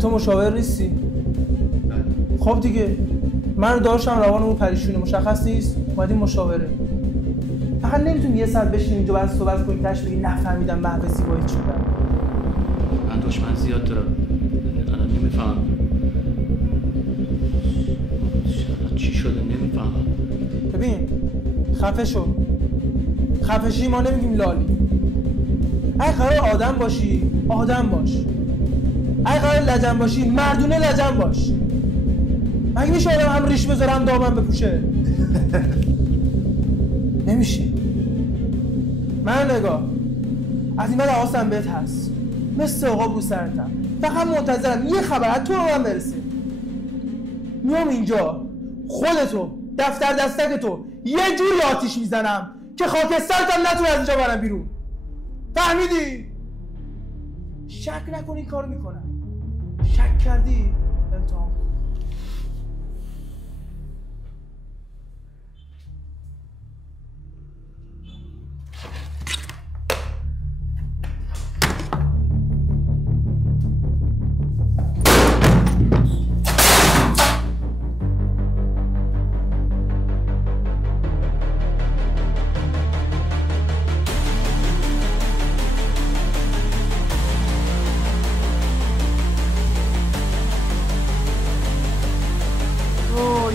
تو مشاور نیستی؟ خب دیگه من داشتم روان اون پریشونه مشخص نیست اومدیم مشاوره. فقط نمیتونی یه ساعت بشین اینجا بعد صحبت کنی تاش بگی نفهمیدم محبسی باید شدم. من دشمن زیاد دارم الان نمیفهمم چی شده نمیفهمم. ببین خفه شو. خفه شی ما نمیگیم لالی. اگه قرار آدم باشی آدم باش. اگه قرار لجن باشی مردونه لجن باش. مگه میشه آدم هم ریش بذاره هم دامن بپوشه؟ نمیشه. من نگاه از این بعد حواسم بهت هست مثل عقاب رو سرتم. فقط منتظرم یه خبر از تو به من برسه. میام اینجا خودتو دفتر دستک تو یه جوری آتیش میزنم که خاکسترتم نتونه از اینجا برم بیرون. فهمیدی؟ شک نکنی این کارو میکنم. شک کردی امتحان.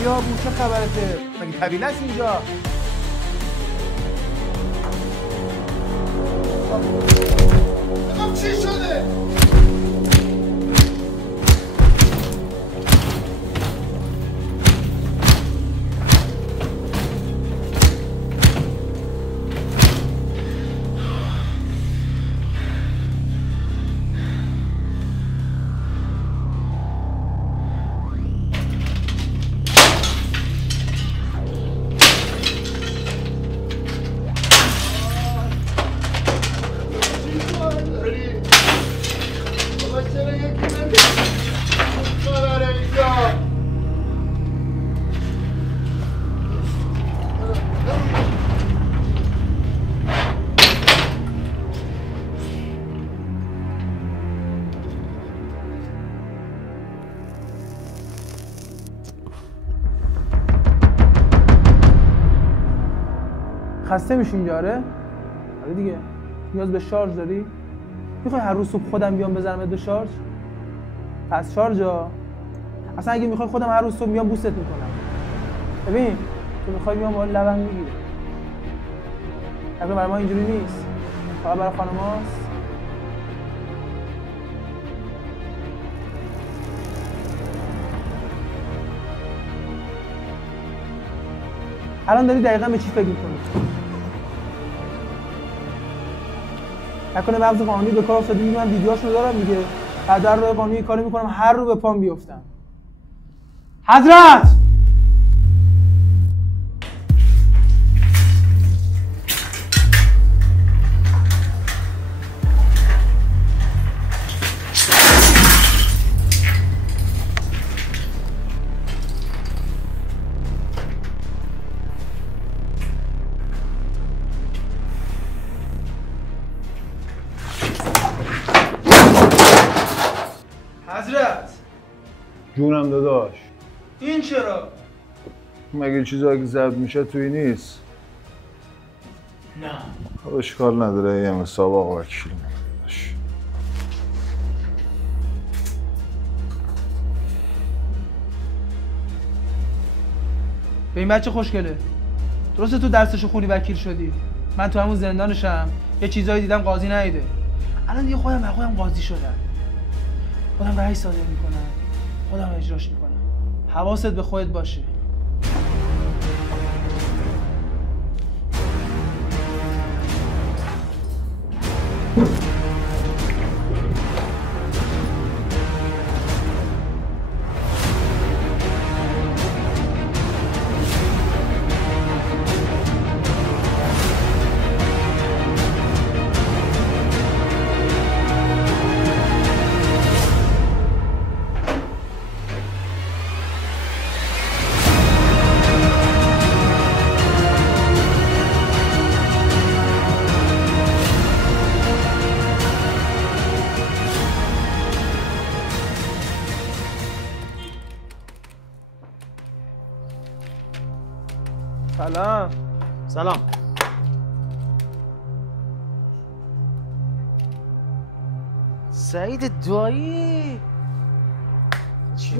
یا بو چه خبرته؟ مگه طبیعی است اینجا؟ چی شده؟ خسته میشی اینجا؟ آره دیگه. نیاز به شارژ داری؟ میخوای هر روز صبح خودم بیام بزنمت به شارژ؟ پس شارژا. اصلا اگه میخوای خودم هر روز صبح میام بوست میکنم. ببین تو میخوای میام بالا لبن میگیری. البته برای ما اینجوری نیست. فقط برای خانم‌هاست. الان داری دقیقاً به چی فکر می‌کنی؟ نکنه مغز قانونی به کار افتادی میگه من ویدیوهاشو دارم میگه بعد در روی قانونی کاری میکنم هر رو به پام بیفتم. حضرت جونم داداش. این چرا؟ مگه چیزایی که ضبط میشه توی نیست؟ نه. خب اشکال نداره یه حساب آقا وکیل داداش. به این بچه خوشگله. درسته تو درسشو خوندی وکیل شدی. من تو همون زندانشم یه چیزایی دیدم قاضی ندیده. الان دیگه خودم قاضی شدم. خودم رأی صادر میکنم. خودم اجراش میکنم. حواست به خودت باشه. سلام. سلام. سعید دایی چی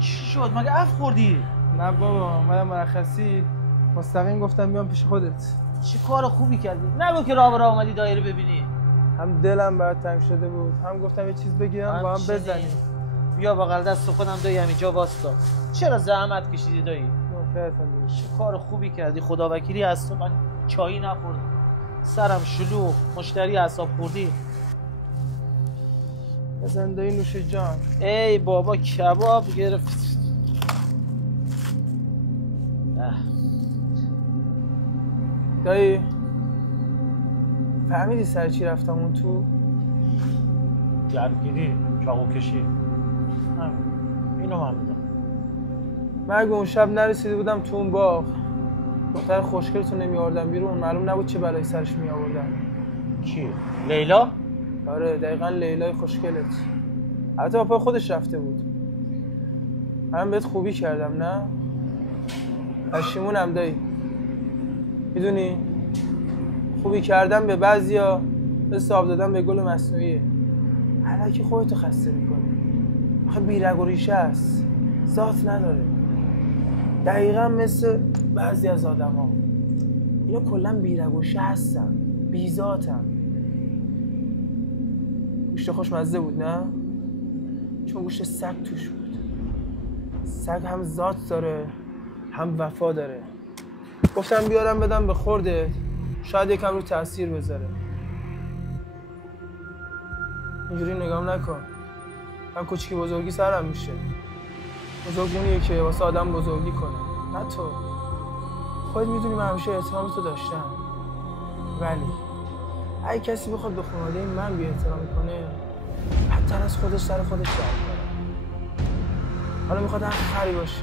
شد؟ مگه اف خوردی؟ نه بابا، اومدم مرخصی مستقیم گفتم بیام پیش خودت. چه کار خوبی کردی. نگو که راه براه اومدی دایره ببینی. هم دلم برات تنگ شده بود، هم گفتم یه چیز بگیرم با هم بزنیم. بیا بغل دست خودم دایی همینجا واستا. چرا زحمت کشیدی دایی؟ چه کار خوبی کردی. خدا وکیلی از تو من چایی نخوردم. سرم شلوغ، مشتری اعصاب خوردی. بزن دایی نوش جان. ای بابا کباب گرفت. دایی فهمیدی سر چی رفتم اون تو؟ گردگیری، چاقو کشی. اینو من میدم. من اگه اون شب نرسیده بودم تو اون باغ، دختر خوشگلتو نمی آوردم بیرون، معلوم نبود چه بلایی سرش می آوردن. کی؟ لیلا؟ آره دقیقاً لیلای خوشگلت. حتی با پای خودش رفته بود. من بهت خوبی کردم نه؟ پشیمونم دایی. میدونی خوبی کردم به بعضیا مثل آب دادن به گل مصنوعیه. الکی خودتو خسته میکنی. آخه بیرگ و ریشه است، ذات نداره. دقیقا مثل بعضی از آدما. اینا کلا بیرگ و ریشه هستن، بیذاتن. گوشت خوشمزه بود نه؟ چون گوشت سگ توش بود. سگ هم ذات داره هم وفا داره. گفتم بیارم بدم به خوردت، شاید یکم رو تأثیر بذاره. اینجوری نگام نکن. من کوچیکی بزرگی سرم میشه. بزرگ اونیه که واسه آدم بزرگی کنه، نه تو. خودت میدونی من همیشه احترام تو داشتم، ولی اگه کسی بخواد به خانواده من بی احترامی کنه، بدتر از خودش سر خودش در میاره. حالا میخواد هر خری باشه.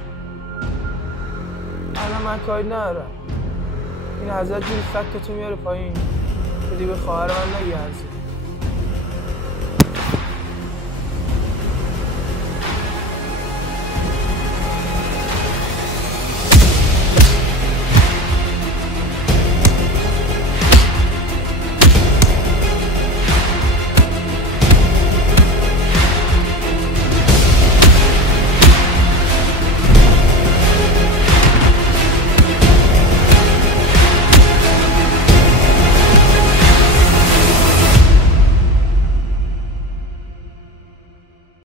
الان من کاری ندارم. این حضرت جوری فکتو میاره پایین که دیگه خواهر من نگه ارزی.